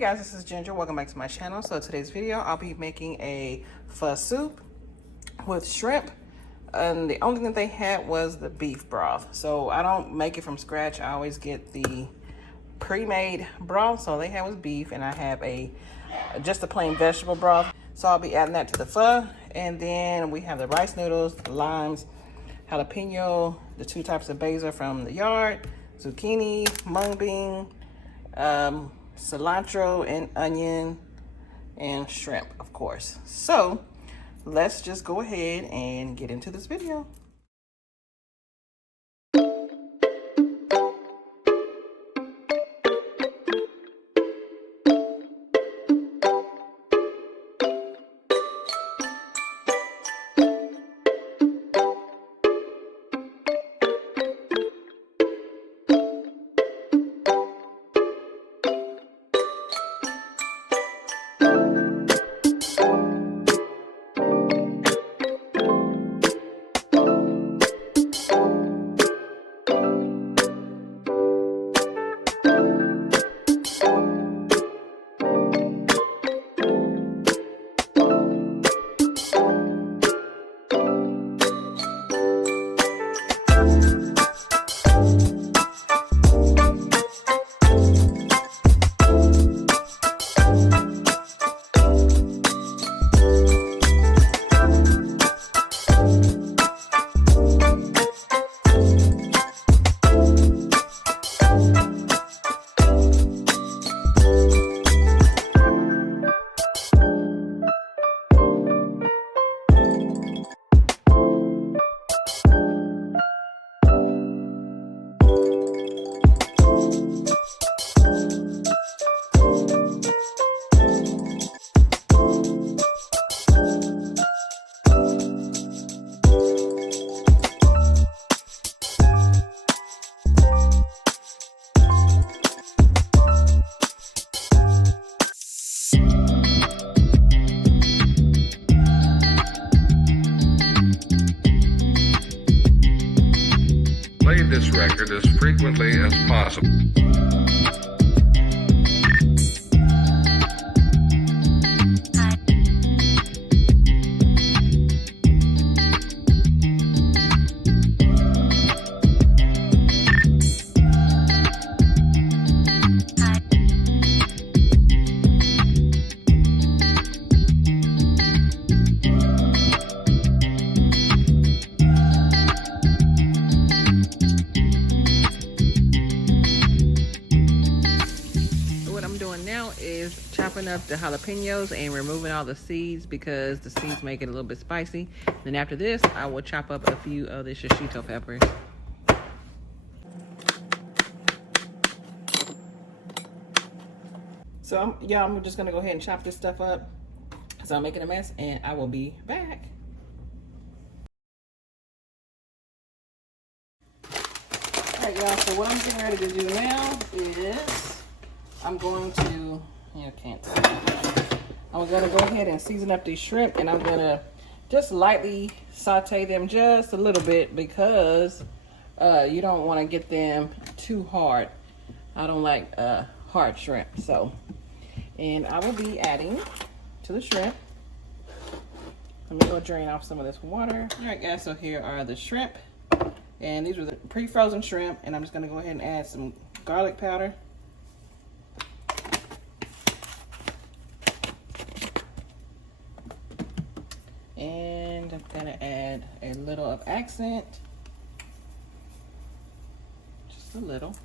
guys, this is Ginger. Welcome back to my channel. So today's video, I'll be making a pho soup with shrimp. And the only thing that they had was the beef broth. So I don't make it from scratch. I always get the pre-made broth. So all they had was beef, and I have just a plain vegetable broth. So I'll be adding that to the pho. And then we have the rice noodles, the limes, jalapeno, the 2 types of basil from the yard, zucchini, mung bean, cilantro and onion, and shrimp, of course. So let's just go ahead and get into this video. Play this record as frequently as possible. Chopping up the jalapenos and removing all the seeds because the seeds make it a little bit spicy. Then after this, I will chop up a few of the shishito peppers. So I'm just gonna go ahead and chop this stuff up because I'm making a mess, and I will be back. All right, y'all, so what I'm getting ready to do now is I'm going to, you can't see. I'm gonna go ahead and season up these shrimp, and I'm gonna just lightly saute them just a little bit because you don't want to get them too hard. I don't like hard shrimp. So, and I will be adding to the shrimp. Let me go drain off some of this water. All right, guys, so here are the shrimp, and these were the pre-frozen shrimp, and I'm just gonna go ahead and add some garlic powder. And I'm gonna add a little of accent, just a little,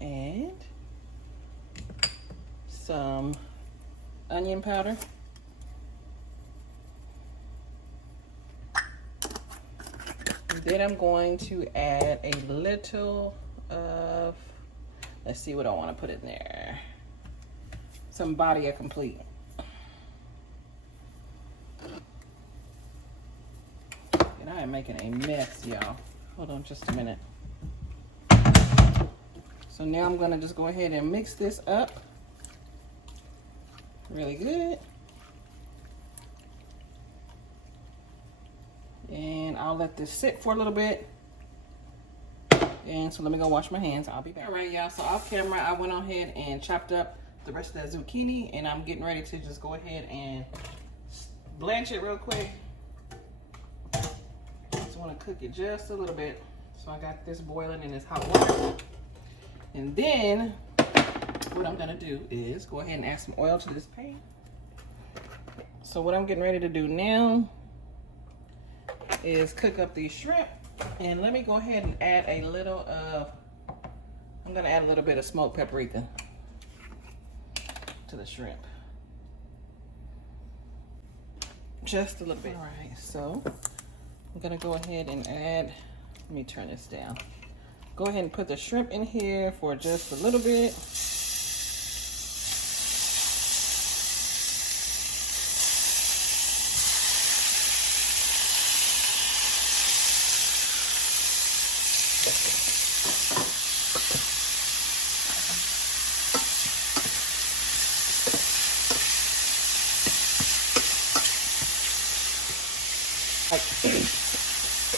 and some onion powder. And then I'm going to add a little of, let's see what I want to put in there, some Body Complete. And I am making a mess, y'all. Hold on just a minute. So now I'm gonna just go ahead and mix this up really good. And I'll let this sit for a little bit. And so let me go wash my hands. I'll be back. All right, y'all. So off camera, I went on ahead and chopped up the rest of that zucchini, and I'm getting ready to just go ahead and blanch it real quick. Just want to cook it just a little bit. So I got this boiling in this hot water. And then what I'm gonna do is go ahead and add some oil to this pan. So what I'm getting ready to do now is cook up these shrimp. And let me go ahead and add a little of, I'm gonna add a little bit of smoked paprika to the shrimp. Just a little bit. All right, so I'm gonna go ahead and add, let me turn this down. Go ahead and put the shrimp in here for just a little bit.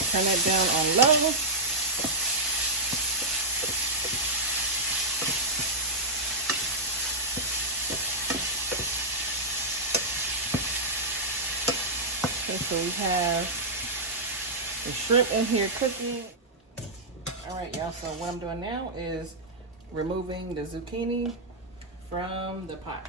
Turn that down on low. Okay, so we have the shrimp in here cooking. All right, y'all, so what I'm doing now is removing the zucchini from the pot.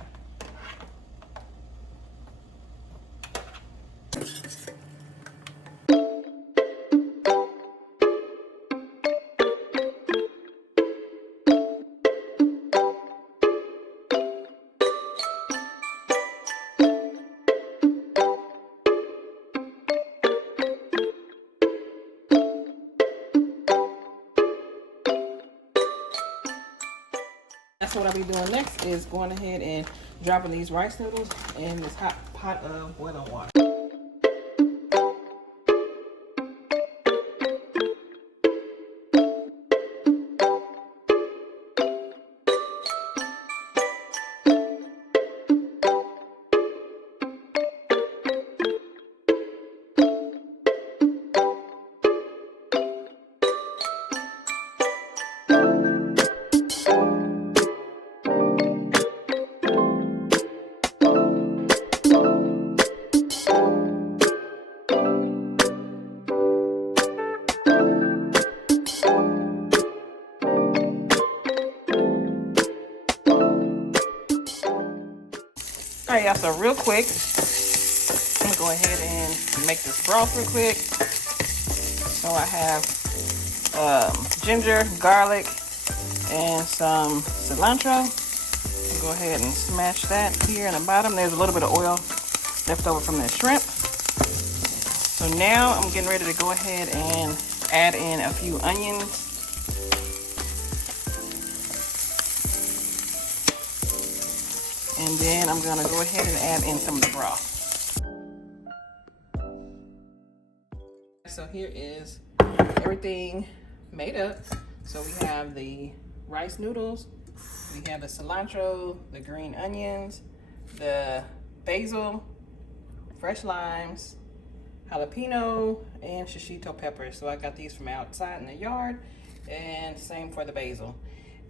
That's what I'll be doing next, is going ahead and dropping these rice noodles in this hot pot of boiling water. All right, y'all, so real quick, I'm gonna go ahead and make this broth real quick. So I have ginger, garlic, and some cilantro. I'll go ahead and smash that here in the bottom. There's a little bit of oil left over from the shrimp. So now I'm getting ready to go ahead and add in a few onions. And then I'm gonna go ahead and add in some of the broth. So here is everything made up. So we have the rice noodles, we have the cilantro, the green onions, the basil, fresh limes, jalapeno, and shishito peppers. So I got these from outside in the yard, and same for the basil.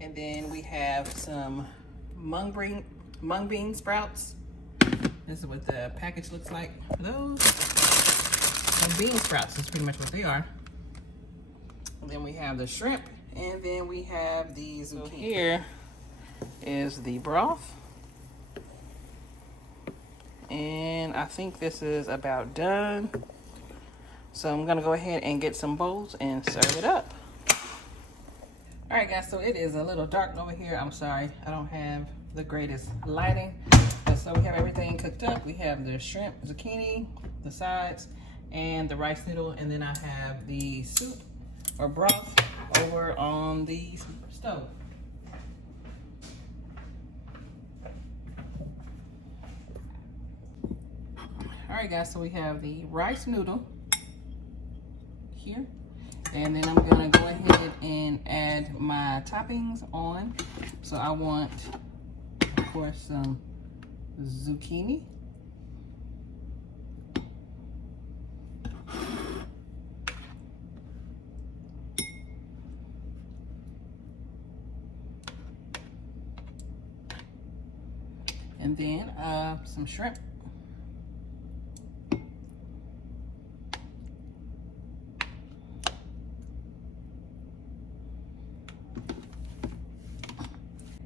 And then we have some mung bean sprouts. This is what the package looks like for those. And bean sprouts is pretty much what they are. And then we have the shrimp, and then we have the zucchini. So here is the broth. And I think this is about done. So I'm gonna go ahead and get some bowls and serve it up. All right, guys, so it is a little dark over here. I'm sorry, I don't have the greatest lighting. But so we have everything cooked up. We have the shrimp, zucchini, the sides, and the rice noodle, and then I have the soup or broth over on the stove. All right, guys, so we have the rice noodle here, and then I'm gonna go ahead and add my toppings on. So I want, of course, some zucchini. And then some shrimp.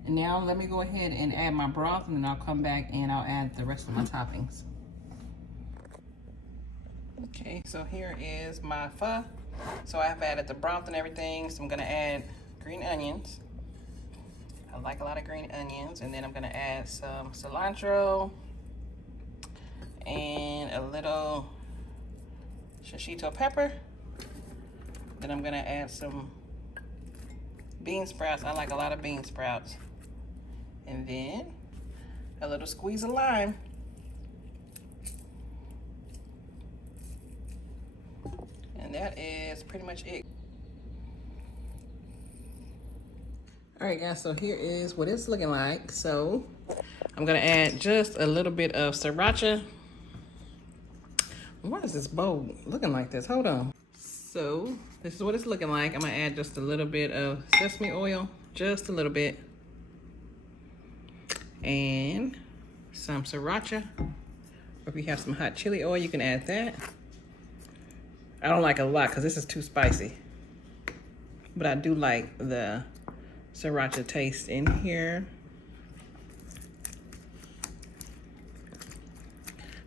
And now let me go ahead and add my broth, and then I'll come back and I'll add the rest of my toppings. Okay, so here is my pho. So I've added the broth and everything. So I'm gonna add green onions. I like a lot of green onions. And then I'm gonna add some cilantro and a little shishito pepper. Then I'm gonna add some bean sprouts. I like a lot of bean sprouts. And then a little squeeze of lime. And that is pretty much it. All right, guys, so here is what it's looking like. So I'm gonna add just a little bit of sriracha. Why is this bowl looking like this? Hold on. So this is what it's looking like. I'm gonna add just a little bit of sesame oil, just a little bit. And some sriracha. Or if you have some hot chili oil, you can add that. I don't like a lot because this is too spicy. But I do like the sriracha taste in here.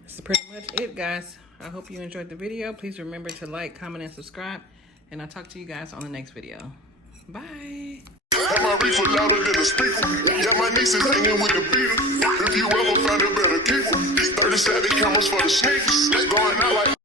This is pretty much it, guys. I hope you enjoyed the video. Please remember to like, comment, and subscribe. And I'll talk to you guys on the next video. Bye. Have my reefer louder than a speaker. Yeah, my niece is hanging with the beater. If you ever find a better keeper, 37 cameras for the sneakers. Going out like